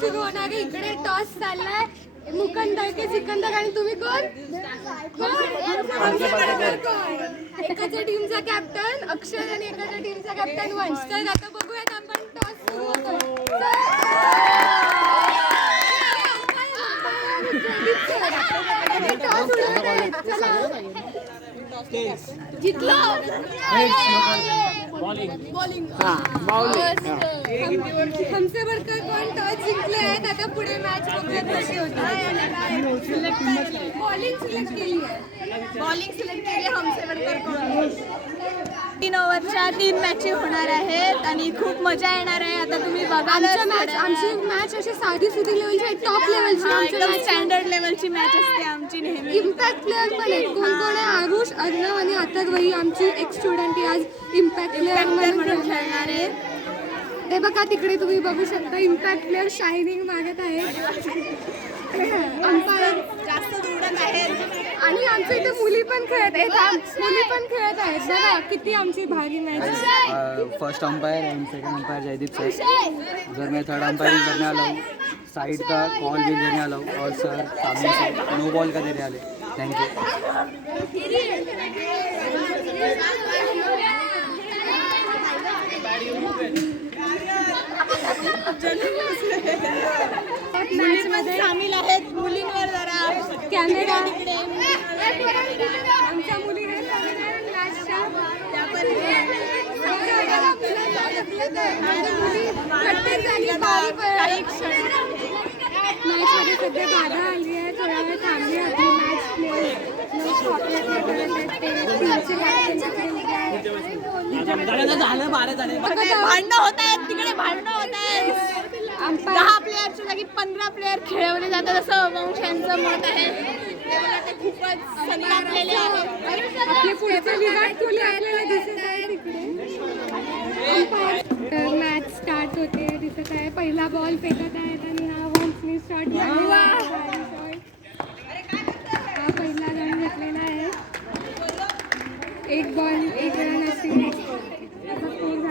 सुरू होणार आहे. इकडे टॉस चाललाय. मुकंद के सिकंदर आणि तुम्ही कोण? एकाच्या टीमचा कॅप्टन अक्षर आणि एकाच्या टीमचा कॅप्टन वंश. तर आता बघूयात आपण टॉस सुरू होतो. हमसे बढ़कर कौन टॉस जिंकले आहेत. आता पुढे मॅच बघूयात कशी होती. बॉलिंग सिलेक्ट केली आहे. हमसे बढ़कर कौन 3 ओव्हरच्या 3 मॅची होणार आहेत आणि खूप मजा येणार आहे. आता तुम्ही बघाल आमची मॅच अशी साधी सुधी लेवलची टॉप लेवलची एकदम स्टँडर्ड लेवलची मॅच असते आमची नेहमी. इम्पॅक्ट प्लेअर पण आहेत. कोण कोण आहे? आरुष, अर्णव आणि अथर्वही आमची एक स्टुडंट आज इम्पॅक्ट प्लेअर म्हणून खेळणार आहे. ते बघा तिकडे तुम्ही बघू शकता इम्पॅक्ट प्लेअर शायनिंग मागत आहे. अंपायर जास्त उडत आहेत आणि आमच्या इथे मुली पण खेळत आहेत. बघा किती आमची भारी match. First umpire and second umpire Jaydeep sir. उधर मैं थर्ड अंपायरिंग करने वाला हूँ. साइड का कॉल भी देने वाला हूँ और सर सामने से नो बॉल का देने वाले. थैंक मॅच मध्ये सामील आहेत. मुलींवर जरा कॅमेरा आमच्या मुली मॅचमध्ये सध्या बाधा आली आहे. थोडा वेळ थांबली होती भांडणं होत आहेत. तिकडे भांडणं होत आहेत. 10 प्लेयरच्या जागी 15 प्लेयर खेळवले जातात असं वंशांचं मत आहे. ते खूपच संतापलेले आहेत. आपले पुढचे विराट कोहली आपल्याला दिसत आहे तिकडे. मॅच स्टार्ट होते दिसत आहे. पहिला बॉल फेकत आहेत आणि हा वंशनी शॉट हा पहिला रन घेतलेला आहे. 1 बॉल 1 रन अशी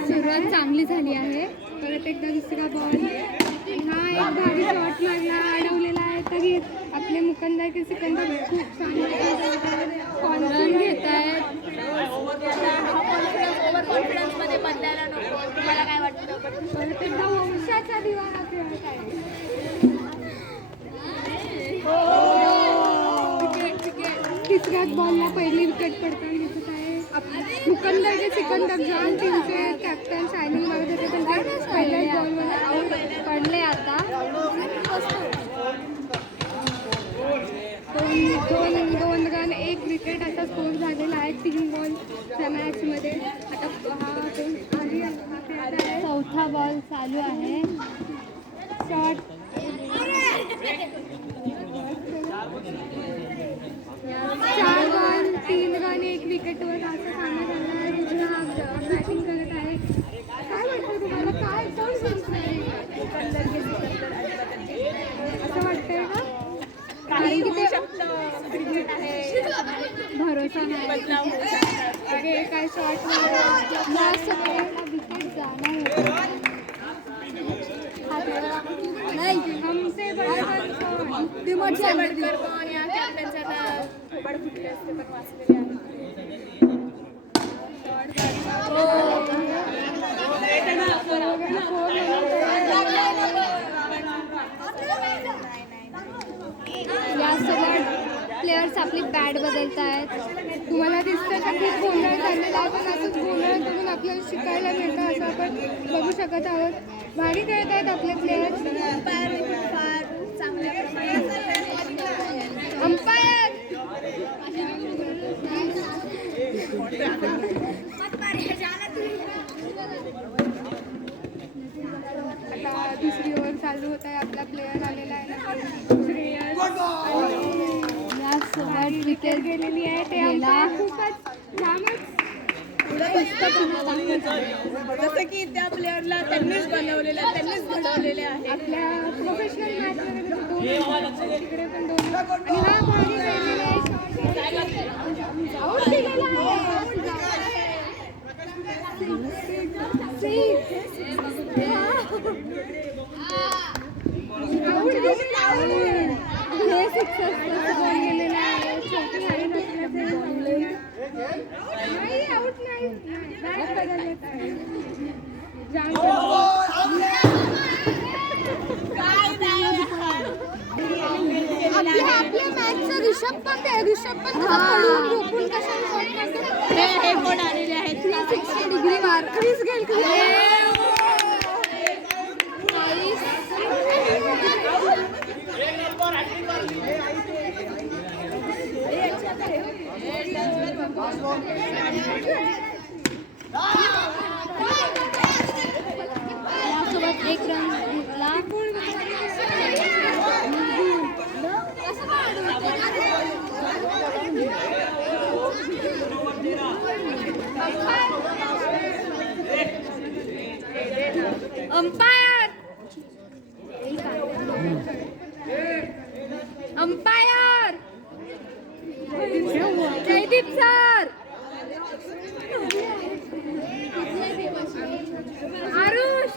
सुरुवात चांगली झाली आहे. परत एकदा दुसरा बॉल हा एक भारी शॉट लागला अडवलेला आहे. तरी आपले मुकंदर के सिकंदर खूप चांगले रन घेत आहेत. ओव्हर कॉन्फिडन्स मध्ये बदलायला नको. तुम्हाला काय वाटतं? परत एकदा वंशाचा दिवाना खेळत आहे. तिसऱ्याच बॉलला पहिली विकेट पडताना दिसत आहे. मुकंदर के सिकंदर जॉन टीमचे कॅप्टन शायनिंग मागत होते पण पहिल्याच बॉलवर आऊट पडले. आता दोन रन 1 विकेट असा स्कोर झालेला आहे 3 बॉलच्या मॅचमध्ये. आता चौथा बॉल चालू आहे. शॉट 4 बॉल 3 रन 1 विकेटवर असं सांगण्यात आलं आहे. रुद्र हा बॅटिंग करत आहे. काय वाटतं तुम्हाला? काय असं वाटतंय ना? कारण की ते भरोसा नाही. काय शॉट विकेट जाणार हमसे बढ़कर कौन या कॅप्टनचे आता थोबाड फुटले असते पण वाचलेले यासोबत प्लेयर्स आपली बॅट बदलत आहेत. तुम्हाला दिसतं का खूप गोंधळ झालेला आहे. पण असंच गोंधळ करून आपल्याला शिकायला मिळतं असं आपण बघू शकत आहोत. भारी खेळत आहेत आपले प्लेयर्स. अंपायर होत आहे. आपला प्लेअर आलेला आहे नवीन, श्रेयस. आणि यासोबत विकेट गेलेली आहे. ते अंपायर खूपच जामच जसं की त्या प्लेअरला त्यांनीच बनवलेलं आहे, त्यांनीच घडवलेले आहे. आपल्या प्रोफेशनल मॅच वगैरे 2 तिकडे पण 2 आणि हा भारी खेळलेला आहे. आउट केलेला आहे. आउट गेलेला आहे. हे सक्सेसफुल गेलेला आहे. छोटी हाईट असल्याचे नाही, आउट नाही. बॅट बदलत आहे. आपल्या मॅचचा ऋषभ पण आहे. ऋषभ पण झोपून कशाने हे कोण आलेले आहेत 360 डिग्री मार. क्रिस गेल सोबत 1 रन घेतला. Umpire umpire Jaydeep sir. Aarush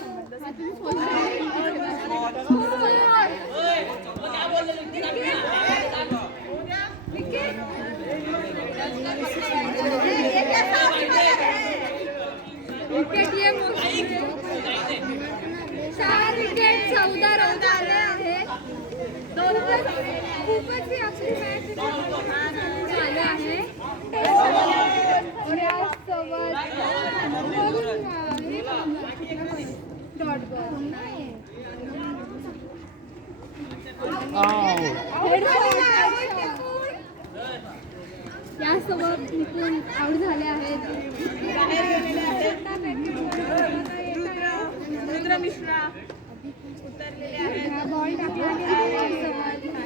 wicket ये 4 विकेट 14 रन आले आहेत. खूपच ही आपली मॅच झाली आहे. डॉट बॉल यासोबत निपुण आउट झाले आहेत. रुद्र मिश्रा उतरलेले आहेत. बॉल टाकला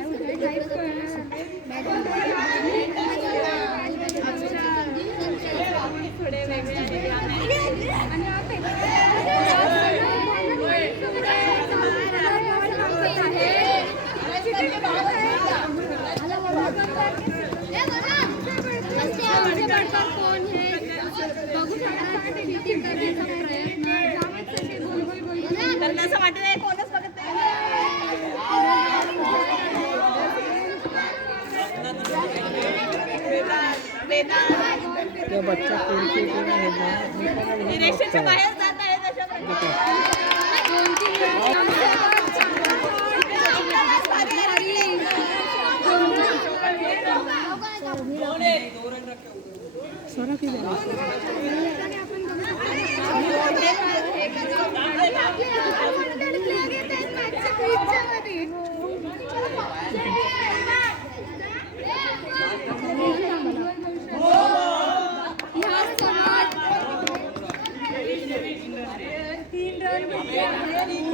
थोडे वेगळे कोण हे बघू शकता. त्यांना असं वाटत आहे कोणच बघत निरीक्षेच्या बाहेर जात आहे.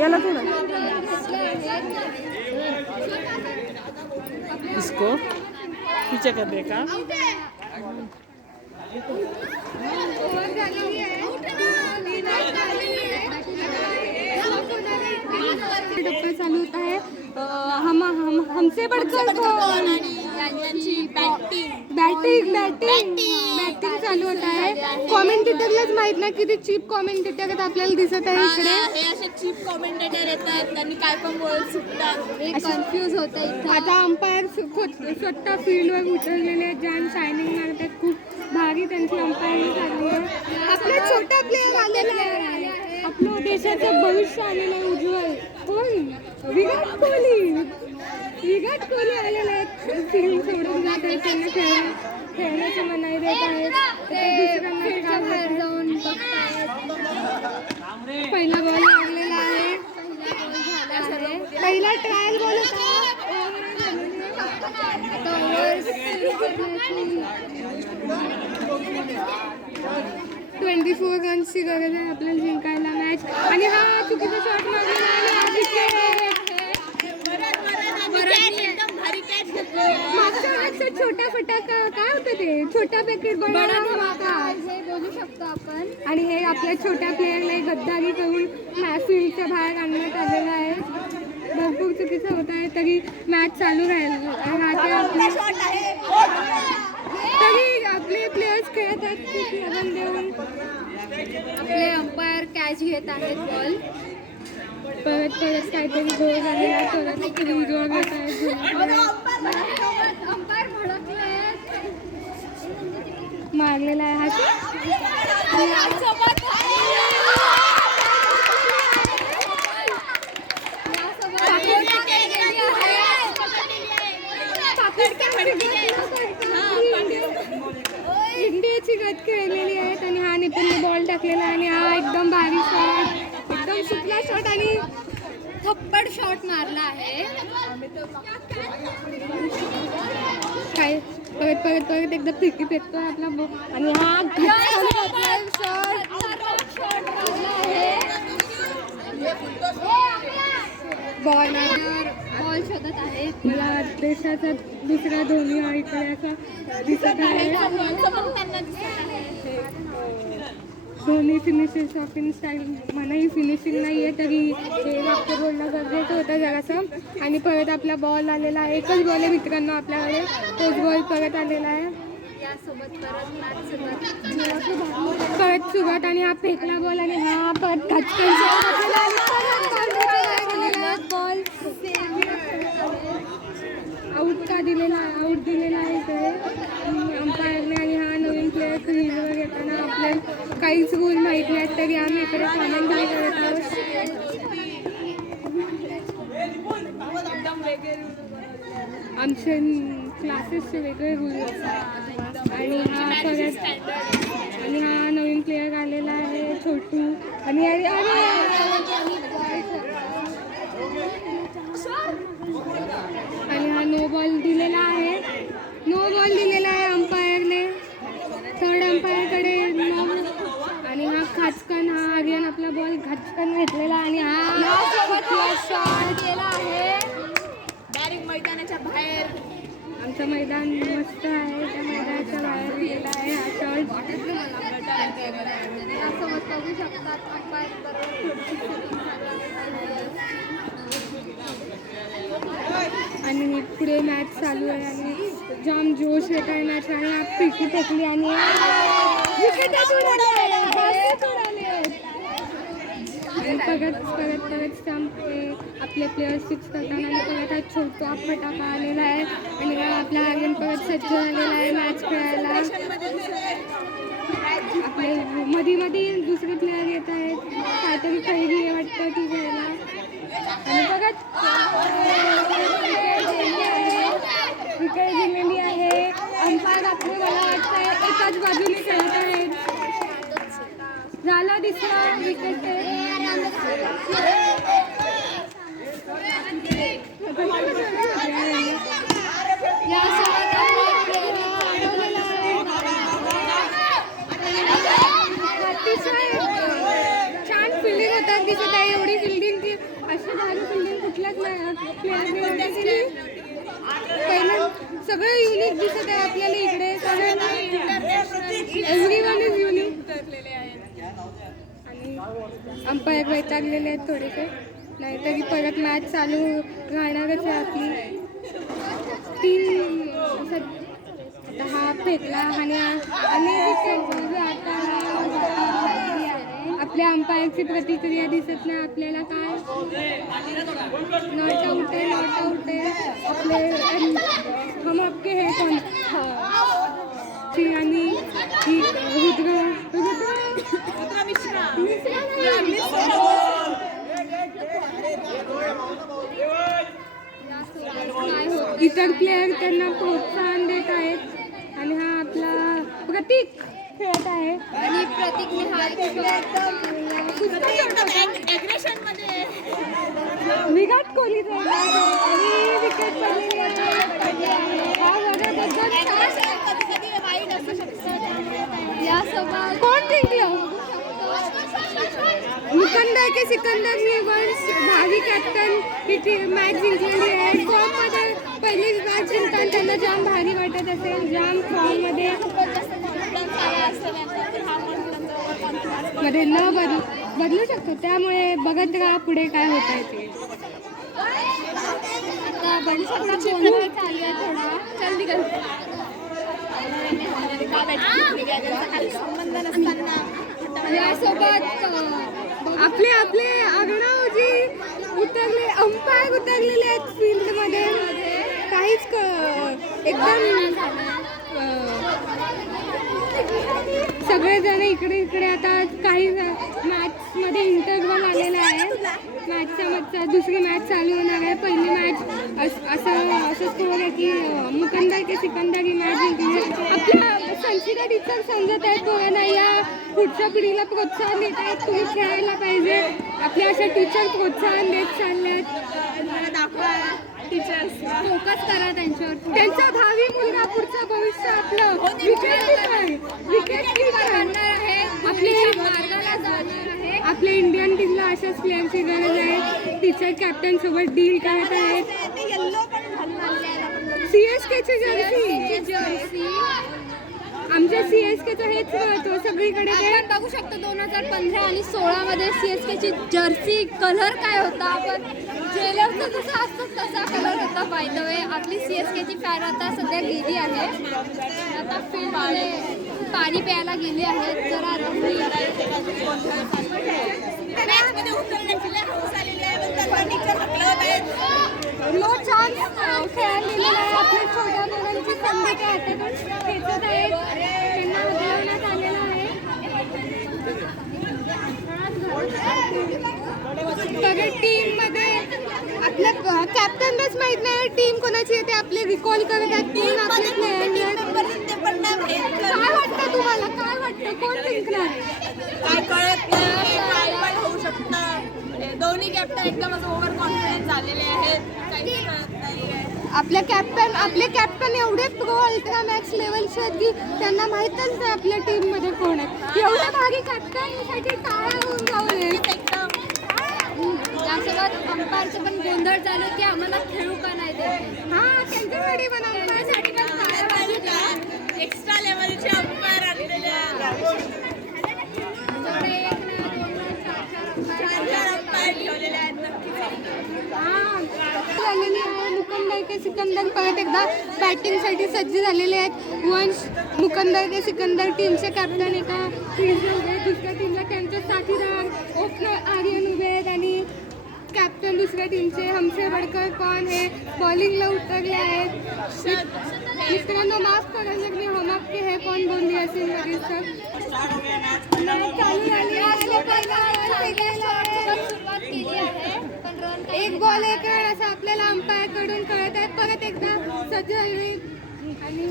याला थोडं इसको पीछे कर दे का. टप्पा चालू होता है. हमसे बढ़कर कौन. बॅटिंग चालू होत आहे. कॉमेंटेटरलाच माहित नाही किती चीप कॉमेंटेटर आपल्याला दिसत आहे इकडे. हे असे चीप कॉमेंटेटर येतात, त्यांनी काय पण बोल सुटतात. कन्फ्यूज होत आहे. आता अंपायर स्वतः फील्डवर उतरलेले आहेत. जान शायनिंग मारतात. खूप भारी त्यांची अंपायरिंग झाली आहे. आपला छोटा प्लेअर आलेला आहे. आपलं देशाचं भविष्य आलेलं आहे उज्ज्वल. कोण. विराट कोहली आलेले आहेत. फील्ड सोडून जात आहेत. त्यांना खेळण्याची मनाई देत आहेत. पहिला बॉल लागलेला आहे. पहिला ट्रायल बॉल होता. 24 रन्सची गरज आहे आपल्याला जिंकायला मॅच. आणि हा चुकीचा शॉट मारलेला आहे. मागच्या वेळेस छोटा फटाका काय होतं ते छोटा पॅकेट बडा धमाका हे बोलू शकतो आपण. आणि हे आपल्या छोट्या प्लेअरला गद्दारी करून फील्डच्या बाहेर आणण्यात आलेलं आहे. भरपूर चुकीचं होत आहे तरी मॅच चालू राहते. तरी आपले प्लेयर्स खेळत आहेत खूप लगन देऊन. आपले अंपायर कॅच घेत आहेत बॉल. परत काहीतरी गोल झालेला आहे. परत फ्री गोल घेत आहेत. अंपायर भडकले. मारलेला आहे इंडियाची गत खेळलेली आहेत आणि हा नितीनने बॉल टाकलेला आणि हा एकदम भारी शॉट एकदम सुटला शॉट आणि थप्पड शॉट मारला आहे. काय परत एकदा फिरकी फेकतो आपला आणि हा बॉल बॉल शोधत आहे. मला देशाचा दुसरा धोनी हा इकडे असा दिसत आहे. धोनी फिनिशिंग शॉपिंग स्टाईल मनाही फिनिशिंग नाही आहे तरी हे वाक्य बोलणं गरजेचं होतं जरासं. आणि परत आपला बॉल आलेला आहे. एकच बॉल आहे मित्रांनो आपल्याकडे. तोच बॉल परत आलेला आहे. यासोबत परत मॅच परत सुरुवात आणि हा फेकला बॉल आणि हा परत बॉल आऊट का दिलेला आऊट दिलेला आहे इकडे अंपायरने. आणि हा नवीन प्लेअर क्रीजवर येताना आपल्याला काहीच रूल माहीत नाहीत तरी आम्ही इकडे कॉमेंट्री करत आहोत. आमचे क्लासेसचे वेगळे रूल असतात. आणि हा नवीन प्लेअर आलेला आहे छोटू. आणि हा नो बॉल दिलेला आहे. अंपायरने. थर्ड अंपायरकडे आणि हा खाचकन हा आर्यन आपला बॉल खाचकन घेतलेला आणि हा शॉट केला आहे डायरेक्ट मैदानाच्या बाहेर. आमचं मैदान मस्त आहे त्या मैदानाच्या बाहेर गेला आहे हा शॉट. यासोबत बघू शकतात अंपायर आणि पुढे मॅच चालू आहे आणि जाम जोश येत आहे मॅच. आणि हा फिरकी फेकली आणि विकेटच उडाले. आणि परत आपले प्लेयर्स सिक्स करताना आणि परत हा छोटा फटाका आलेला आहे. आणि आपला आर्यन परत सज्ज झालेला आहे मॅच खेळायला. आपले मध्ये दुसरे प्लेयर येत आहेत काहीतरी खैरी वाटतं की घ्यायला. आणि परत विकेट दिलेली आहे. अंपायर आपले मला वाटतंय एकाच बाजूने खेळत आहेत. झाला दिसला विकेट. छान फिल्डिंग होतात दिसत आहे. एवढी फिल्डिंग की अशी भारी फिल्डिंग कुठल्याच प्लेअरने पहिलं सगळं युनिक दिसत आहे आपल्याला इकडे. Everyone is unique. आणि अंपायर वैतागलेले आहेत थोडेसे नाहीतरी परत मॅच चालू राहणारच आहे आपली. आता हा फेकला आणि आपल्या अंपायरची प्रतिक्रिया दिसत नाही आपल्याला. काय नॉट आउट आहे आपले. हम आपके हे कोण आणि ही रुद्र इतर प्लेयर त्यांना प्रोत्साहन देत आहेत. आणि हा आपला प्रतीक खेळत आहे. आणि प्रतीकने विराट कोहली आणि विकेट पडलेली आहे. यासोबत कोण जिंकलं? मुकंदर के सिकंदर ने वंश भावी कॅप्टन ही मॅच जिंकलेली आहे. फॉर्ममध्ये पहिलीच मॅच जिंकताना त्यांना जाम भारी वाटत असेल, जाम फॉर्ममध्ये मध्ये न बदलू शकतो. त्यामुळे बघत राहा पुढे काय होत आहे ते. आता बनसोडा गोंधळ चालू आहे थोडा. चल निघाल. संबंध नसताना यासोबत आपले अग्नावजी उतरले, अंपायर उतरलेले आहेत फील्डमध्ये. काहीच एकदम सगळेजण इकडे आता काही मॅचमध्ये इंटरव्हल आलेला आहे. मॅचचा दुसरी मॅच चालू होणार आहे. पहिली मॅच असं स्कोर आहे की मुकंदर के सिकंदर ही मॅच जिंकली. आपल्या संचिता टीचर समजत आहेत पोरांना, या पुढच्या पिढीला प्रोत्साहन देत आहेत, तुम्ही खेळायला पाहिजे. आपले असे टीचर प्रोत्साहन देत चालले आहेत. दाखवा टीचर्स फोकस करा त्यांच्यावर. त्यांचा भावी मुलगा, पुढचं भविष्य आपलं विकेट कीपर आहे, आपले मार्गाला जाणार आहे. आपल्या इंडियन टीमला अशाच प्लेअरची गरज आहे. टीचर कॅप्टन सोबत डील करत आहेत. येल्लो पण घालून आणले आहेत. CSKची जर्सी, आमच्या CSKचं हेच महत्व सगळीकडे. आपण बघू शकतो 2015 आणि 16 मध्ये CSKची जर्सी कलर काय होता. आपण ज्वेलरचा जसा असतो तसा कलर होता. बाय द वे आपली CSKची फॅन आता सध्या गेली आहे. आता फील्डमध्ये पाणी प्यायला गेली आहेत. जरा मॅचमध्ये उतरण्याची लय हौस आलेली आहे, पण त्यांना टीचर हकलवत आहेत. नो चान्स खेळायला आहे. आपल्या छोट्या मुलांची संधी ते हातातून खेचत आहेत. त्यांना उतरवण्यात आलेलं आहे. सगळ्या टीममध्ये आपल्या कॅप्टनलाच माहित नाही टीम कोणाची आहे. ते आपले रिकॉल करत आहेत. कोण आपले प्लेयर काय वाटतं तुम्हाला, काय वाटतं कोण जिंकणार? काय कळत नाही, काय पण होऊ शकतं. दोन्ही कॅप्टन एकदम असं ओव्हर कॉन्फिडन्स झालेले आहेत. काहीच कळत नाहीये. आपले कॅप्टन एवढे प्रो अल्ट्रा मॅक्स लेवलचे आहेत की त्यांना माहीतच नाही आपल्या टीममध्ये कोण आहे. एवढ्या भारी कॅप्टनसाठी टाळ्या होऊन जाऊ नये. त्यासोबत अंपायरचं पण गोंधळ चालू की आम्हाला खेळू का नाही ते. हां, त्यांच्यासाठी पण अंपायरसाठी पण टाळ्या वाजवतात. एक्स्ट्रा लेवलचे अंपायर आणलेले आहेत. आमच्याकडे एक नाही, दोन नाही, चार अंपायर ठेवलेले आहेत. नक्कीच हां, झालेली आहे. मुकंदर के सिकंदर परत एकदा बॅटिंगसाठी सज्ज झालेले आहेत. वंश मुकंदर के सिकंदर टीमचे कॅप्टन एका टीमला उभे, दुसऱ्या टीमला त्यांचे साथीदार ओपनर आर्यन उभे आहेत आणि कॅप्टन दुसऱ्या टीमचे हमसे बडकर कौन हे बॉलिंगला उतरले आहेत. मित्रांनो माफ करा जर मी हम आपके है कौन बोलली असेल लगेच तर. मॅच चालू झाली आहे. सुरुवात केली आहे पण रन एक बॉल एक रन असं आपल्याला अंपायर कडून कळत आहेत. परत एकदा सज्ज झाले आणि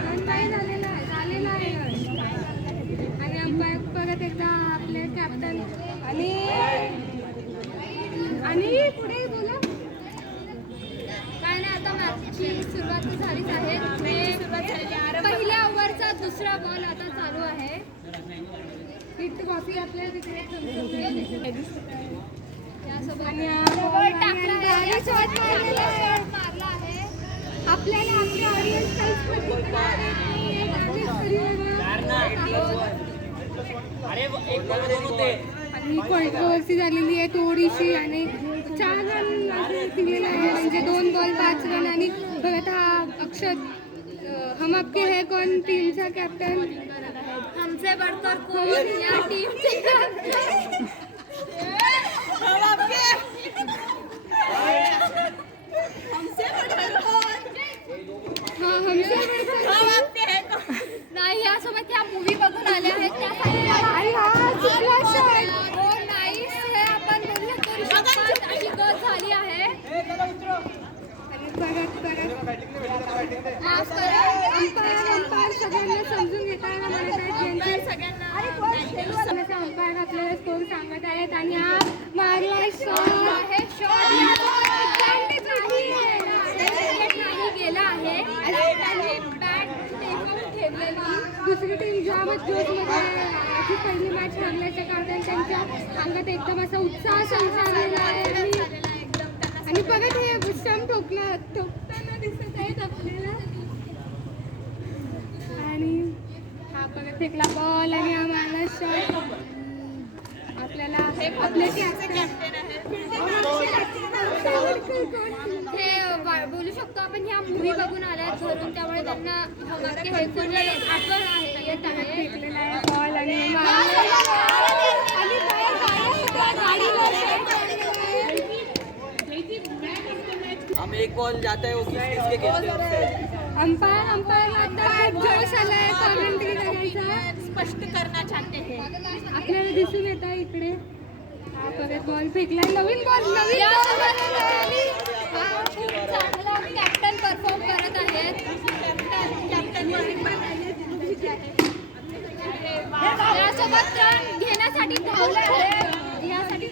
रन नाही झालेला आहे आणि अंपायर परत एकदा आपले कॅप्टन आणि पुढे बोला. काय नाही, आता मॅचची सुरुवात झालीच आहे. पहिल्या ओव्हरचा दुसरा बॉल आता चालू आहे. हिट ट्रॉफी आपल्या तिकडे यासोबत आणि टाकला शॉट मारला आहे. आपल्याला आपल्या ऑडियन्स आणि कॉन्ट्रोवर्सी झालेली आहे थोडीशी आणि 4 रन दिलेले आहे. म्हणजे 2 बॉल 5 रन आणि परत हा अक्षत हम आपके है कौन टीमचा कॅप्टन हमसे बडकर कोण या टीमचे नाही. यासोबत या मूवी बघून आले आहेत त्यासाठी हो नाईस हे आपण बोलू शकतो. अशी गत झाली आहे. माफ करा. अंपायर सगळ्यांना समजून घेताना म्हणत आहेत अंपायर आपल्याला स्कोर सांगत आहेत आणि हा मारला आहे गेला आहे. बॅट ठेवलेली. दुसरी टीम जामच जोशमध्ये ती पहिली मॅच हरल्याच्या कारण त्यांच्या अंगात एकदम असा उत्साह संचारलेला आहे आणि परत हे स्टंप ठोकताना दिसत आहेत आपल्याला. आणि हा परत फेकला बॉल आणि हा मारला शॉट. आपल्याला आपले हे बोलू शकतो आपण ह्या मूवी बघून आल्यात घरून, त्यामुळे त्यांना हमाके हे कोणी आठवण आहे येत आहे. फेकलेला आहे बॉल आणि हम एक बॉल जाता है वो किसके खेलते हैं. अंपायर जोश आलाय कॉमेंट्री करायचा. स्पष्ट करना चाहते हैं. आपल्याला दिसून येत आहे इकडे. हा परत बॉल फेकलाय. नवीन बॉल चांगला कॅप्टन परफॉर्म करत आहेत. यासोबत रन घेण्यासाठी धावले आहे. यासाठी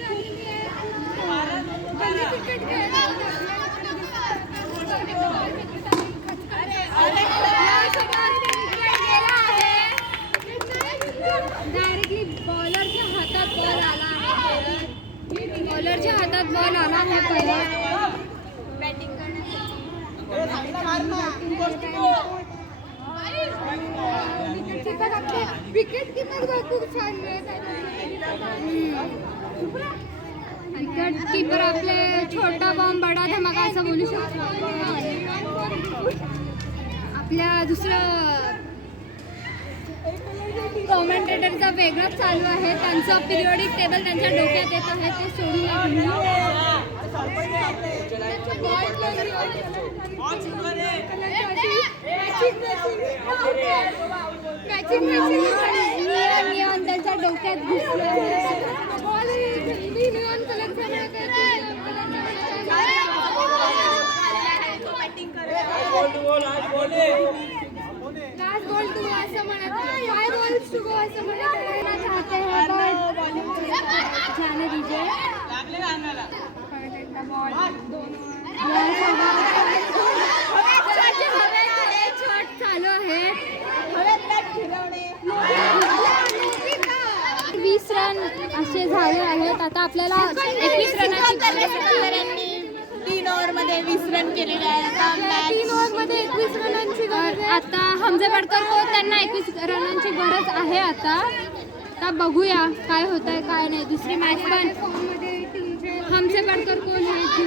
डायरेक्टली बॉलरच्या हातात बॉल आला आहे. बॉलरच्या हातात बॉल आला आहे परत. विकेट किपर भरपूर छान विकेट कीपर आपले छोटा बॉम्ब बडा धमाका असं बोलू शकतो. आपल्या दुसरं कॉमेंटेटरचा वेगळंच चालू आहे. त्यांचं पिरियडिक टेबल त्यांच्या डोक्यात येत आहे, ते सोडून नियम त्यांच्या डोक्यात घुसलं आहे. लास्ट बॉल टू असं म्हणत आहे. 5 balls to go असं म्हणत आहे. चाहते हैं बट जाने दीजिए. शॉट चालू आहे. 20 रन असे झाले आहेत. आता आपल्याला 21 रनाची शेतकऱ्यांनी 3 ओव्हरमध्ये 20 रन केलेले आहेत. 3 ओव्हरमध्ये 21 रनांची गरज आहे. आता हमजे पडकर को त्यांना 21 रनांची गरज आहे. आता बघूया काय होत आहे काय नाही. दुसरी मॅच पण हमसे पडकर कोण आहे.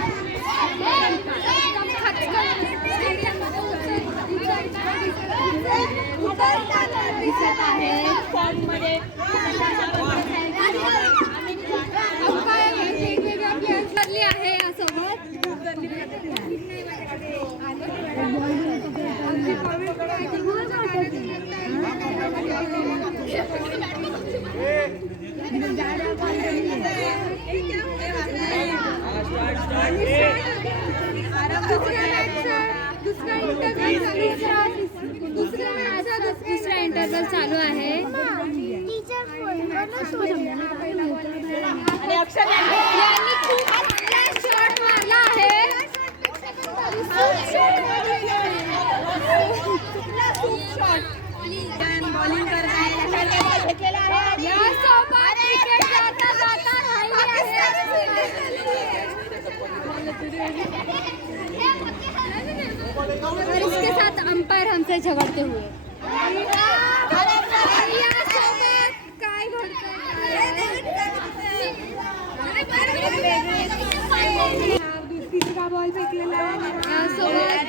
दिसत आहे फॉर्ममध्ये. बदली आहे यासोबत. दुसरा इंटरव्हल चालू आहे. आणि अक्षर यांनी खूप चांगला शॉट मारला आहे. बॉलिंग करत आहे. यासोबत विकेट जाता जाता राहिली और इसके साथ अंपायर हमसे झगड़ते हुए. यासोबत काय तिसरा बॉल फेकलेला आहे. यासोबत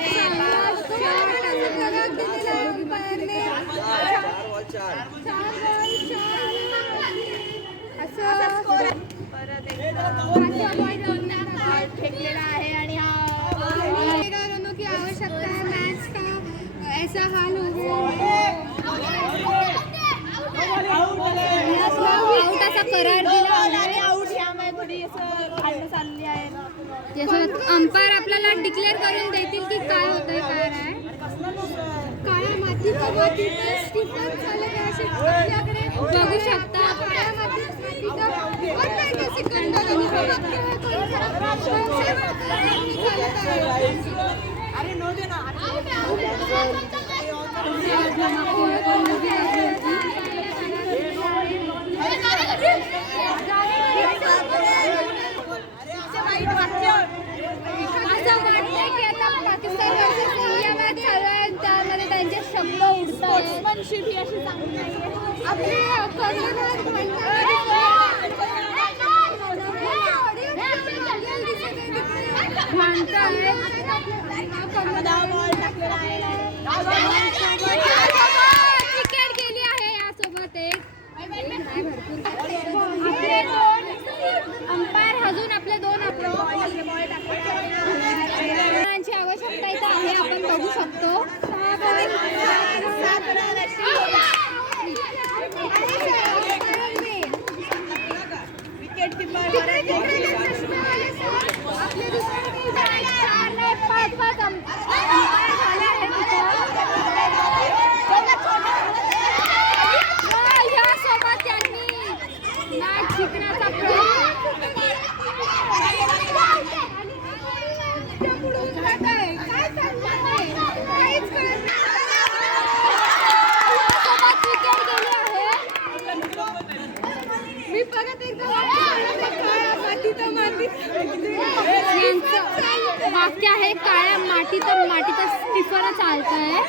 फेकलेला आहे. आणि रनों की आवश्यकता है. मैच का ऐसा हाल हो गया. आउट असा करार दिला आहे. आऊट यामुळे थोडी असं भांडणं चालली आहे. यासोबत अंपायर आपल्याला डिक्लेअर करून देतील की काय होतंय काय नाही. काळ्या मातीचा मातीचे स्टीफन चालक आहे असे आपल्याकडे बघू शकता. काळ्या मातीचा सेकंड अरे नो दे ना. मॅच चालू आहे त्यामध्ये त्यांचे शब्द उडतात स्पोर्ट्समनशिप ही अशी चांगली नाहीये. आपले क्रिकेट गेली आहे यासोबत एक आपले अंपायर अजून आपले दोन जणांची आवश्यकता इथं आहे आपण बघू शकतो यासोबत त्यांनी मॅच जिंकण्याचा मी परत एकदा वाक्य आहे काळ्या माती तर स्टिफर चालतंय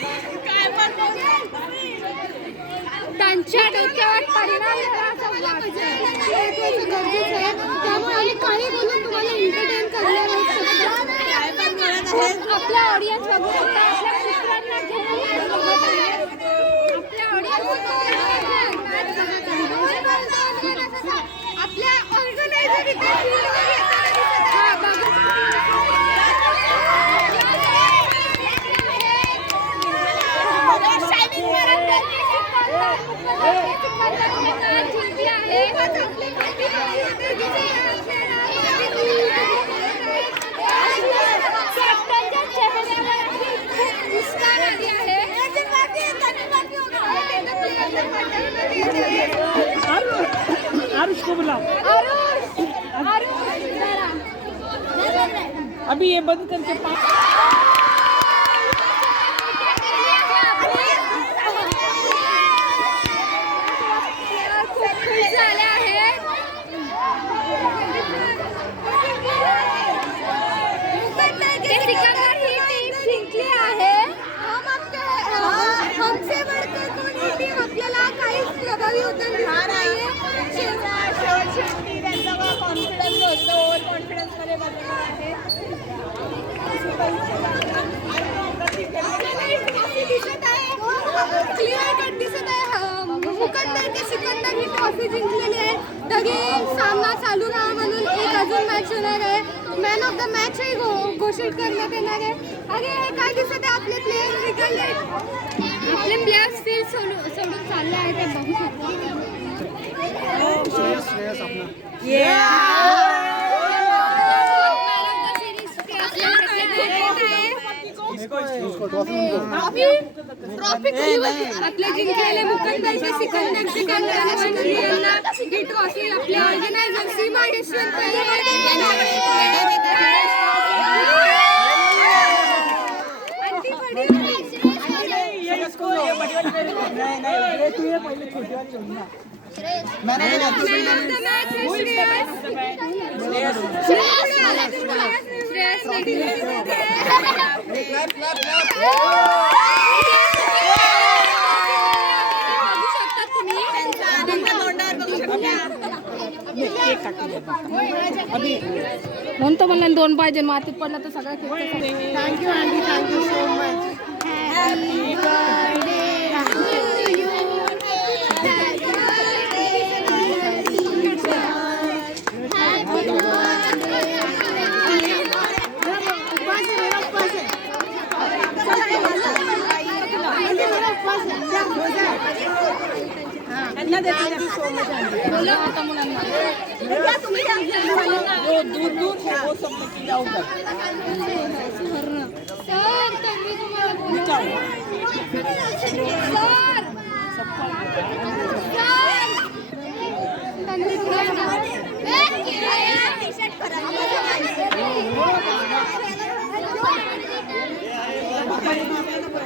त्यांच्या डोक्यावर परिणाम झाला असं वाटतंय त्यामुळे आम्ही काही बोलून तुम्हाला एंटरटेन करणार आपला ऑडियन्स बघू शकता आपल्या मित्रांना घेऊन बघत आहे आपल्या आपल्या ऑर्गनायझर आरुष को बुलाओ अभी ये बंद करके हमसे बढ़कर कोणी टीम आपल्याला काहीच प्रभावी होताना दिसत नाहीये. शेवटी त्यांचा कॉन्फिडन्स होतो ओव्हर कॉन्फिडन्समध्ये बदलला आहे दिसत आहे क्लिअर कट दिसत आहे मुकंदर ते सिकंदर ही ट्रॉफी जिंकलेली आहे तरी सामना चालू राहा म्हणून एक अजून मॅच होणार आहे मॅन ऑफ द मॅचही घोषित करण्यात येणार आहे अरे हे काय दिसत आहे आपले प्लेयर जिंकले आपले प्लेयर्स फील्ड सोडून चालले आहे ते बघू शकतो आपले जिंकलेले मुकंदरचे सिकंदरचे यांना ही ट्रॉफी आपल्या ऑर्गनायझर सीमा म्हणतो मला दोन पाहिजे मातीत पडलं तर सगळं thank you Andy thank you so much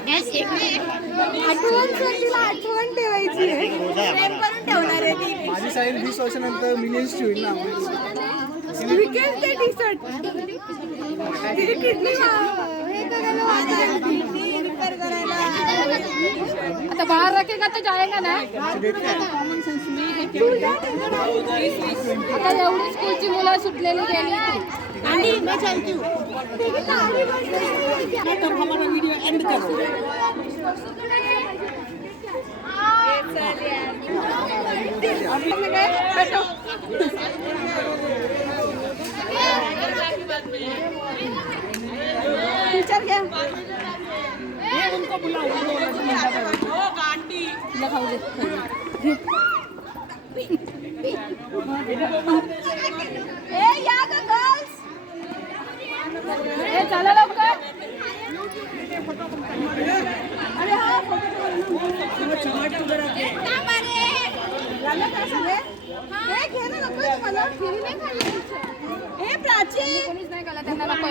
happy birthday आठवण ठेवायची माझी साईड 20 वर्षानंतर मिलियन्स होईल ना विकेल ते टी शर्ट किडनी करायला वाजता. आता बाहर रखेगा तो जाएगा ना. आता एवढी स्कूलची मुलं सुटलेली गेली. तर हमारा वीडियो एंड करो. टीचर घ्या. उनको बुलाओ. खाऊ दे. या ग गर्ल्स. चला लवकर. अरे हा झालं का सगळे? हे घे ना, नको तुम्हाला. हे प्राची कोणीच नाही केलं त्यांना नको.